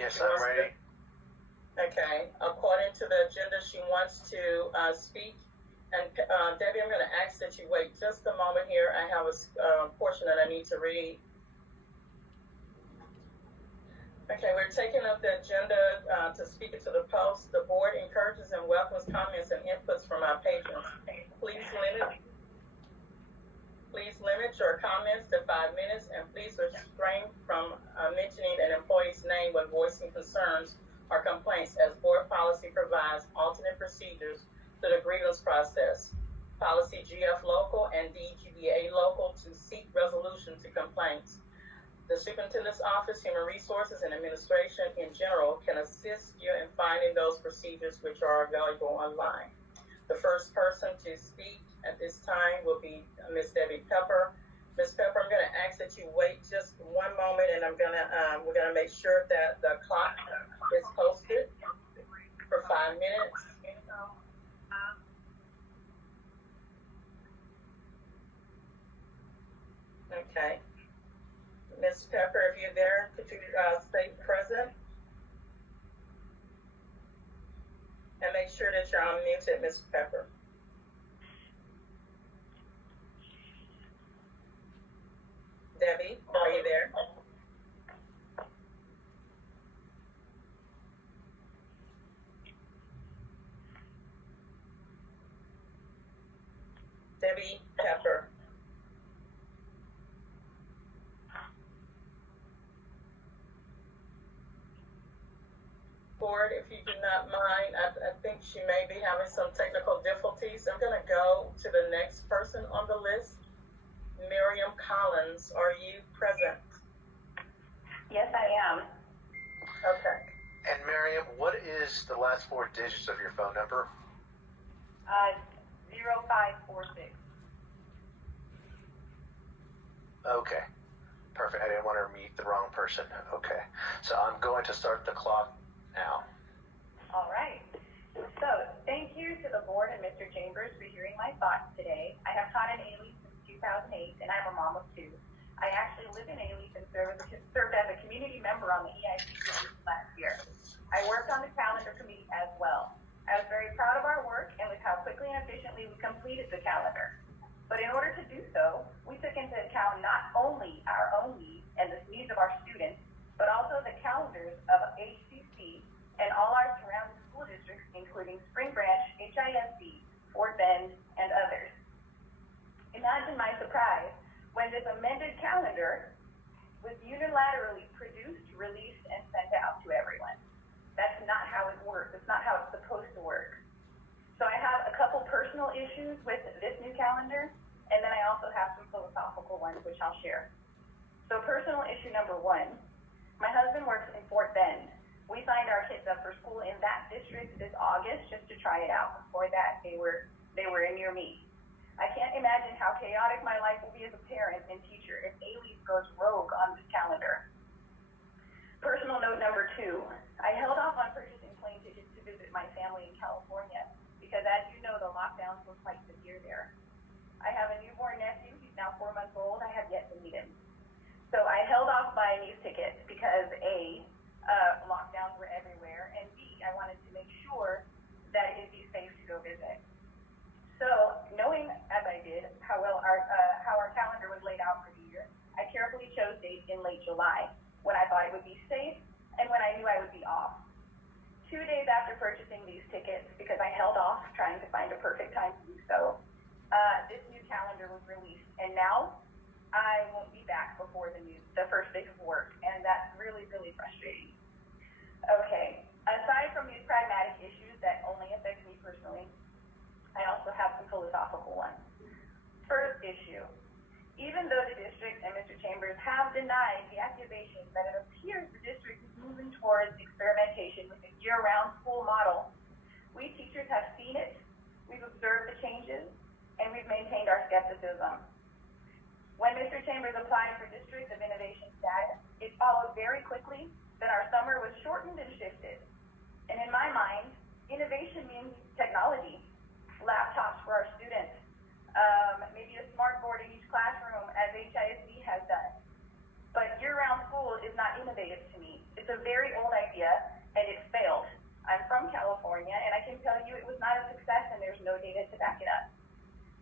Yes, I'm ready. Okay. According to the agenda, she wants to speak. And Debbie, I'm going to ask that you wait just a moment here. I have a portion that I need to read. Okay, we're taking up the agenda to speak it to the post. The board encourages and welcomes comments and inputs from our patrons. Please limit your comments to 5 minutes, and please refrain from mentioning an employee's name when voicing concerns or complaints, as board policy provides alternate procedures to the grievance process. Policy GF local and DGBA local to seek resolution to complaints. The Superintendent's Office, Human Resources, and Administration in general can assist you in finding those procedures which are available online. The first person to speak at this time will be Ms. Debbie Pepper. Ms. Pepper, I'm going to ask that you wait just one moment, and we're going to make sure that the clock is posted for 5 minutes. Okay. Ms. Pepper, if you're there, could you stay present? And make sure that you're unmuted, Ms. Pepper. Debbie, are you there? Debbie Pepper. Board, if you do not mind, I think she may be having some technical difficulties. I'm going to go to the next person on the list. Miriam Collins, are you present? Yes, I am. Okay. And Miriam, what is the last 4 digits of your phone number? 0546. Okay, perfect. I didn't want to meet the wrong person. Okay, so I'm going to start the clock now. All right. So thank you to the board and Mr. Chambers for hearing my thoughts today. I have taught in A-Leaf since 2008, and I'm a mom of 2. I actually live in A-Leaf and served as a community member on the EIC committee last year. I worked on the calendar committee as well. I was very proud of our work and with how quickly and efficiently we completed the calendar. But in order to do so, we took into account not only our own needs and the needs of our students, but also the calendars of HCC and all our surrounding school districts, including Spring Branch, HISD, Fort Bend, and others. Imagine my surprise when this amended calendar was unilaterally produced, released, and sent out to everyone. That's not how it works. It's not how it's supposed to work. So I have a couple personal issues with this new calendar, and then I also have some philosophical ones, which I'll share. So personal issue number 1, my husband works in Fort Bend. We signed our kids up for school in that district this August just to try it out. Before that, they were near me. I can't imagine how chaotic my life will be as a parent and teacher if A-Leaf goes rogue on this calendar. Personal note number 2, I held off on purchasing plane tickets to visit my family in California because, as you know, the lockdowns were quite severe there. I have a newborn nephew. He's now 4 months old. I have yet to meet him. So I held off buying these tickets because A, lockdowns were everywhere, and B, I wanted to make sure that it'd be safe to go visit. So knowing, as I did, how our calendar was laid out for the year, I carefully chose dates in late July when I thought it would be safe and when I knew I would be off. 2 days after purchasing these tickets, because I held off trying to find a perfect time to do so, this new calendar was released, and now I won't be back before the first day of work, and that's really, really frustrating. Okay, aside from these pragmatic issues that only affect me personally, I also have some philosophical ones. First issue, even though the district and Mr. Chambers have denied the accusation that it appears the district is moving towards experimentation with a year-round school model, we teachers have seen it, we've observed the changes, and we've maintained our skepticism. When Mr. Chambers applied for District of Innovation status, it followed very quickly that our summer was shortened and shifted. And in my mind, innovation means technology, laptops for our students, maybe a smart board in each classroom as HISD has done. But year-round school is not innovative to me. It's a very old idea, and it failed. I'm from California, and I can tell you it was not a success, and there's no data to back it up.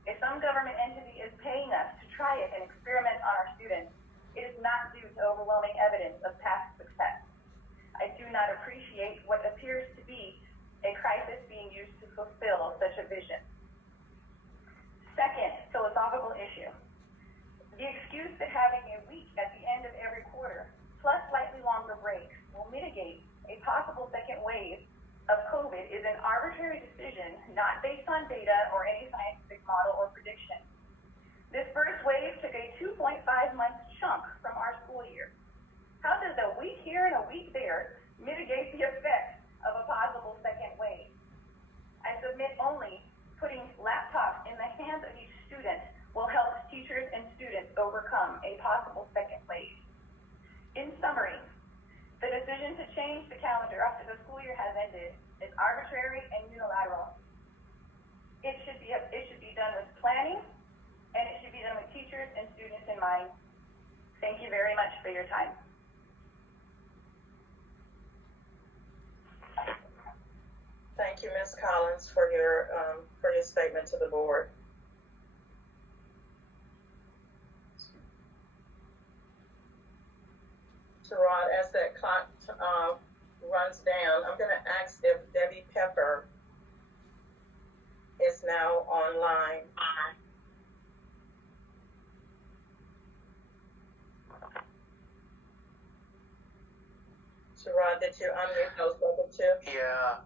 If some government entity is paying us to try it and experiment on our students, it is not due to overwhelming evidence of past success. I do not appreciate what appears to be a crisis being used to fulfill such a vision. Second philosophical issue. The excuse that having a week at the end of every quarter, plus slightly longer breaks, will mitigate a possible second wave of COVID is an arbitrary decision not based on data or any scientific model or prediction. This first wave took a 2.5-month chunk from our school year. How does a week here and a week there mitigate the effects of a possible second wave? I submit only putting laptops in the hands of each student will help teachers and students overcome a possible second wave. In summary, the decision to change the calendar after the school year has ended is arbitrary and unilateral. It should be done with planning, and it should be done with teachers and students in mind. Thank you very much for your time. Thank you, Ms. Collins, for your statement to the board. Rod, as that clock runs down, I'm going to ask if Debbie Pepper is now online. Rod, did you unmute those other two? Yeah,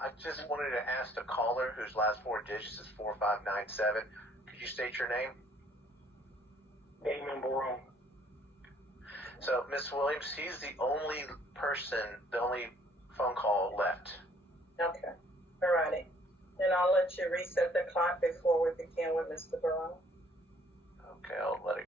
I just wanted to ask the caller whose last four digits is 4597. Could you state your name? Damon Barone. So, Ms. Williams, she's the only phone call left. Okay, all righty. Then I'll let you reset the clock before we begin with Mr. Barone. Okay, I'll let it